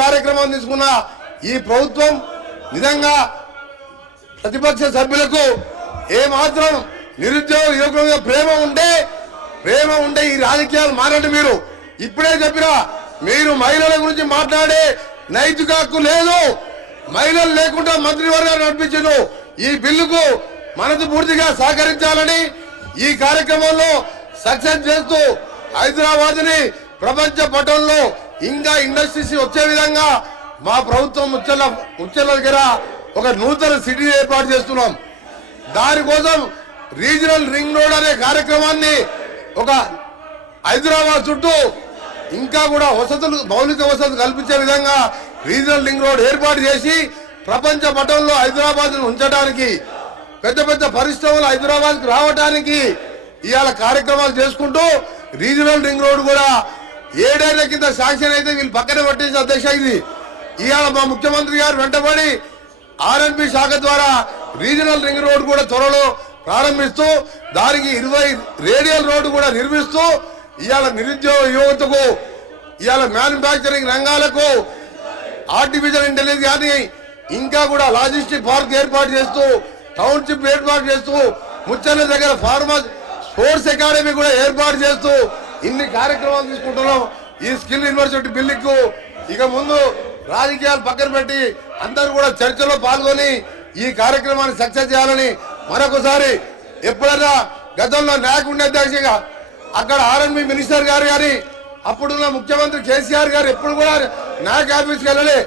కార్యక్రమం తీసుకున్న ఈ ప్రభుత్వం నిజంగా ప్రతిపక్ష సభ్యులకు ఏమాత్రం నిరుద్యోగ యువకుల మీద ప్రేమ ఉంటే ఈ రాజకీయాలు మారండి. మీరు ఇప్పుడే చెప్పినా మీరు మహిళల గురించి మాట్లాడే నైతిక హక్కు లేదు. మహిళలు లేకుండా మంత్రివర్గాలు నడిపించదు. ఈ బిల్లుకు మనసు పూర్తిగా సహకరించాలని ఈ కార్యక్రమంలో సక్సెస్ చేస్తూ హైదరాబాద్ ని ప్రపంచ పటంలో ఇంకా ఇండస్ట్రీస్ వచ్చే విధంగా మా ప్రభుత్వం ఉచ్చల దగ్గర ఒక నూతన సిటీ ఏర్పాటు చేస్తున్నాం. దానికోసం రీజనల్ రింగ్ రోడ్ అనే కార్యక్రమాన్ని ఒక హైదరాబాద్ చుట్టూ ఇంకా కూడా వసతులు మౌలిక వసతులు కల్పించే విధంగా రీజనల్ రింగ్ రోడ్ ఏర్పాటు చేసి ప్రపంచ పటంలో హైదరాబాద్ ఉంచడానికి పెద్ద పెద్ద పరిశ్రమలు హైదరాబాద్ కు రావడానికి ఇవాళ కార్యక్రమాలు చేసుకుంటూ రీజనల్ రింగ్ రోడ్ కూడా 7 ఏళ్ల కింద శాంక్షన్ అయితే వీళ్ళు పక్కన పట్టేసి అధ్యక్ష ఇది ఇవాళ మా ముఖ్యమంత్రి గారు వెంటబడి ఆర్ఎండ్బి శాఖ ద్వారా రీజనల్ రింగ్ రోడ్ కూడా త్వరలో ప్రారంభిస్తూ దానికి 20 రేడియల్ రోడ్డు కూడా నిర్మిస్తూ ఇవాళ నిరుద్యోగ యువతకు ఇవాళ మ్యానుఫ్యాక్చరింగ్ రంగాలకు ఆర్టిఫిషియల్ ఇంటెలిజెన్స్ కానీ ఇంకా కూడా లాజిస్టిక్ పార్క్ ఏర్పాటు చేస్తూ టౌన్షిప్ ఏర్పాటు చేస్తూ ముచ్చన్న దగ్గర ఫార్మర్ స్పోర్ట్స్ అకాడమీ కూడా ఏర్పాటు చేస్తూ ఇన్ని కార్యక్రమాలు తీసుకుంటున్నాం. ఈ స్కిల్ యూనివర్సిటీ బిల్లుకు ఇక ముందు రాజకీయాలు పక్కన పెట్టి అందరూ కూడా చర్చలో పాల్గొని ఈ కార్యక్రమాన్ని సక్సెస్ చేయాలని మరొకసారి ఎప్పుడైనా గతంలో నాయకు ఉండే అధ్యక్షగా అక్కడ ఆర్ఎండ్బి మినిస్టర్ గారు కానీ అప్పుడున్న ముఖ్యమంత్రి కేసీఆర్ గారు ఎప్పుడు కూడా నాయక్ ఆఫీస్కి వెళ్ళలే.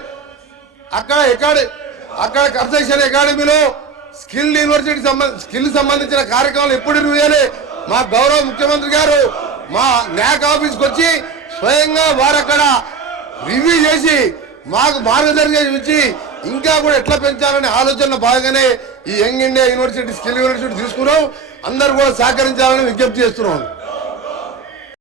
అక్కడ కన్స్ట్రక్షన్ అకాడమీలో స్కిల్ యూనివర్సిటీ స్కిల్ సంబంధించిన కార్యక్రమాలు ఎప్పుడు నిర్వహించాలి. మా గౌరవ ముఖ్యమంత్రి గారు మా నాయక్ ఆఫీస్కి వచ్చి స్వయంగా వారు అక్కడ రివ్యూ చేసి మాకు మార్గదర్శనం ఇచ్చి ఇంకా కూడా ఎట్లా పెంచాలనే ఆలోచన భాగంగానే ఈ young India university skill university తీసుకున్నాం. అందరూ కూడా సహకరించాలని విజ్ఞప్తి చేస్తున్నాం.